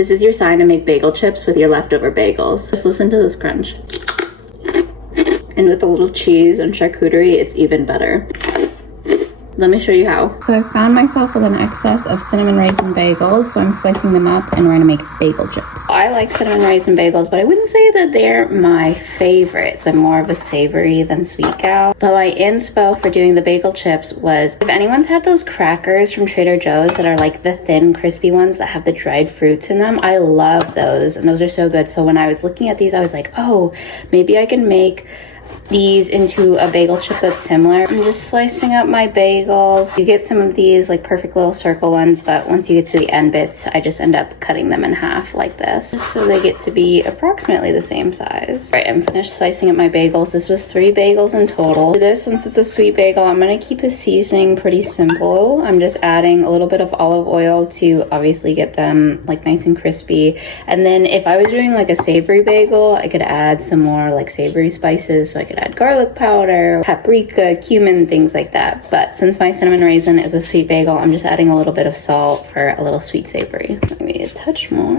This is your sign to make bagel chips with your leftover bagels. Just listen to this crunch. And with a little cheese and charcuterie, it's even better. Let me show you how. So I found myself with an excess of cinnamon raisin bagels, so I'm slicing them up and we're gonna make bagel chips. I like cinnamon raisin bagels, but I wouldn't say that they're my favorites. I'm more of a savory than sweet gal. But my inspo for doing the bagel chips was, if anyone's had those crackers from Trader Joe's that are like the thin, crispy ones that have the dried fruits in them, I love those, and those are so good. So when I was looking at these, I was like, oh, maybe I can make these into a bagel chip that's similar. I'm just slicing up my bagels. You get some of these like perfect little circle ones, but once you get to the end bits, I just end up cutting them in half like this, just so they get to be approximately the same size. All right, I'm finished slicing up my bagels. This was 3 bagels in total. For this, since it's a sweet bagel, I'm gonna keep the seasoning pretty simple. I'm just adding a little bit of olive oil to obviously get them like nice and crispy. And then if I was doing like a savory bagel, I could add some more like savory spices. So I could add garlic powder, paprika, cumin, things like that. But since my cinnamon raisin is a sweet bagel, I'm just adding a little bit of salt for a little sweet savory. Maybe a touch more.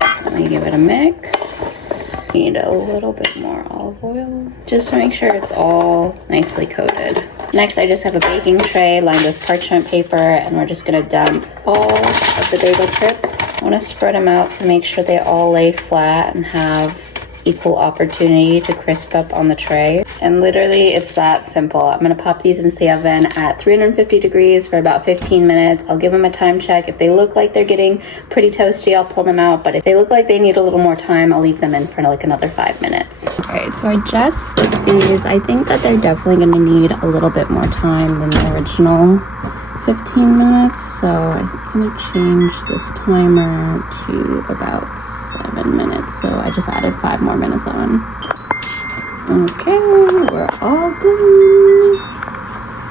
Let me give it a mix. Need a little bit more olive oil just to make sure it's all nicely coated. Next, I just have a baking tray lined with parchment paper, and we're just gonna dump all of the bagel chips. I want to spread them out to make sure they all lay flat and have equal opportunity to crisp up on the tray. And literally it's that simple. I'm gonna pop these into the oven at 350 degrees for about 15 minutes. I'll give them a time check. If they look like they're getting pretty toasty, I'll pull them out, but if they look like they need a little more time, I'll leave them in for like another 5 minutes. Okay, so I just flipped these. I think that they're definitely gonna need a little bit more time than the original 15 minutes, so I'm gonna change this timer to about 7 minutes. So I just added 5 more minutes on. Okay, we're all good.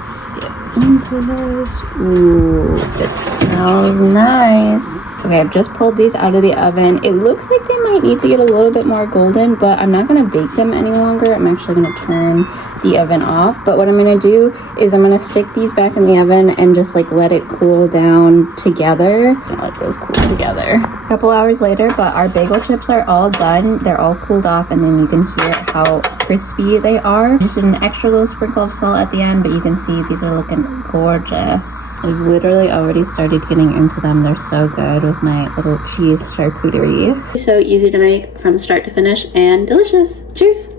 Let's get into this. Ooh, it smells nice. Okay, I've just pulled these out of the oven. It looks like they might need to get a little bit more golden, but I'm not gonna bake them any longer. I'm actually gonna turn the oven off. But what I'm gonna do is I'm gonna stick these back in the oven and just like let it cool down together. Let those cool together. A couple hours later, but our bagel chips are all done. They're all cooled off, and then you can hear how crispy they are. Just did an extra little sprinkle of salt at the end, but you can see these are looking gorgeous. I've literally already started getting into them. They're so good with my little cheese charcuterie. So easy to make from start to finish and delicious. Cheers!